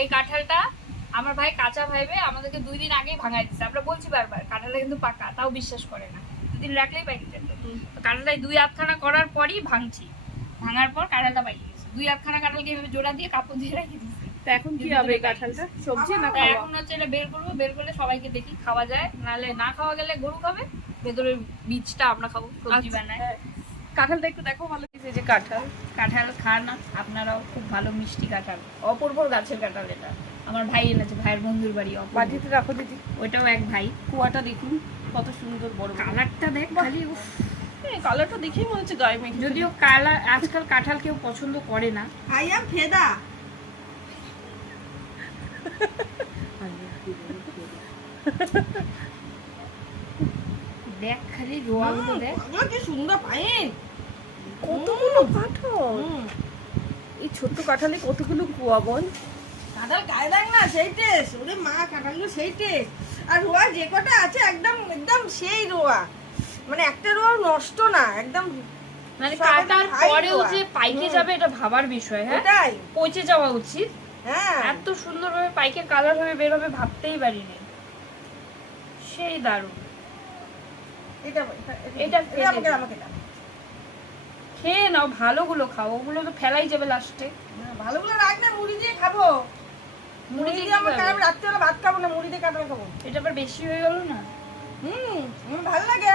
এই কাঁঠালটা আমার ভাই কাঁচা ভাইবে আমাদেরকে 2 দিন আগেই ভাঙাই দিচ্ছে। আমরা বলছি বারবার কাঁঠালটা কিন্তু পাকা, তাও বিশ্বাস করে না। 2 দিন রাখলেই পাইকে যেত। তো কাঁঠালটাই 2 আধখানা করার পরই ভাঙছি। ভাঙার পর কাঁঠালটা পাইকে গেছে। 2 আধখানা কাঁঠালকে এভাবে জোড়া দিয়ে কাপড় দিয়ে রেখে দিচ্ছি। তো এখন কি হবে এই কাঁঠালটা? সবজি না খাওয়া? এখন হচ্ছে এটা বের করবো, বের করলে সবাইকে দেখি খাওয়া যায়, নাহলে না খাওয়া গেলে গরু খাবে, ভেতরের বীজটা আমরা খাবো, সবজি বানায়। কাঁঠালটা একটু দেখো ভালো কিছু, যে কাঁঠাল কাঁঠাল খান না আপনারাও, খুব ভালো মিষ্টি কাঁঠাল, অপূর্ব গাছের কাঁঠাল। এটা আমার ভাই এনেছে, ভাইয়ের বন্ধুর বাড়ি অপূর্ব। বাটিতে রাখো দিদি। ওইটাও এক ভাই। কুয়াটা দেখুন কত সুন্দর, বড় কালারটা দেখ খালি, উফ। কালারটা দেখেই মনে হচ্ছে গায়ে মেখে। যদিও কালার আজকাল কাঁঠাল কেউ পছন্দ করে না। আই এম ফেদা। দেখ খালি রোয়াগুলো দেখ, কি সুন্দর পাইন, কতগুলো কাঁঠাল! এই ছোট্ট কাঁঠালে কতগুলো কুয়া বল। কাঁঠাল গায়ে দেখ না, সেই টেস্ট। ওরে মা, কাঁঠালগুলো সেই টেস্ট। আর রোয়া যে কটা আছে একদম একদম সেই রোয়া, মানে একটা রোয়া নষ্ট না একদম। মানে সব কাটার হাই পরেও রোয়া। যে পাইকে যাবে এটা ভাবার বিষয়। হ্যাঁ, ওটাই। পচে যাওয়া উচিত। হ্যাঁ, এত সুন্দরভাবে পাইকের কালার হয়ে বের হবে ভাবতেই পারিনি। সেই দারুণ। এটা এটা এটা আমাকে আমাকে দাও। খেয়ে নাও, ভালোগুলো খাও, ওগুলো তো ফেলাই যাবে লাস্টে। ভালোগুলো রাখ না, মুড়ি দিয়ে খাবো। মুড়ি দিয়ে আমার কারণ রাত্রে ভাত খাবো না, মুড়ি দিয়ে কাঁঠাল খাবো। এটা আবার বেশি হয়ে গেল না? ভালো লাগে।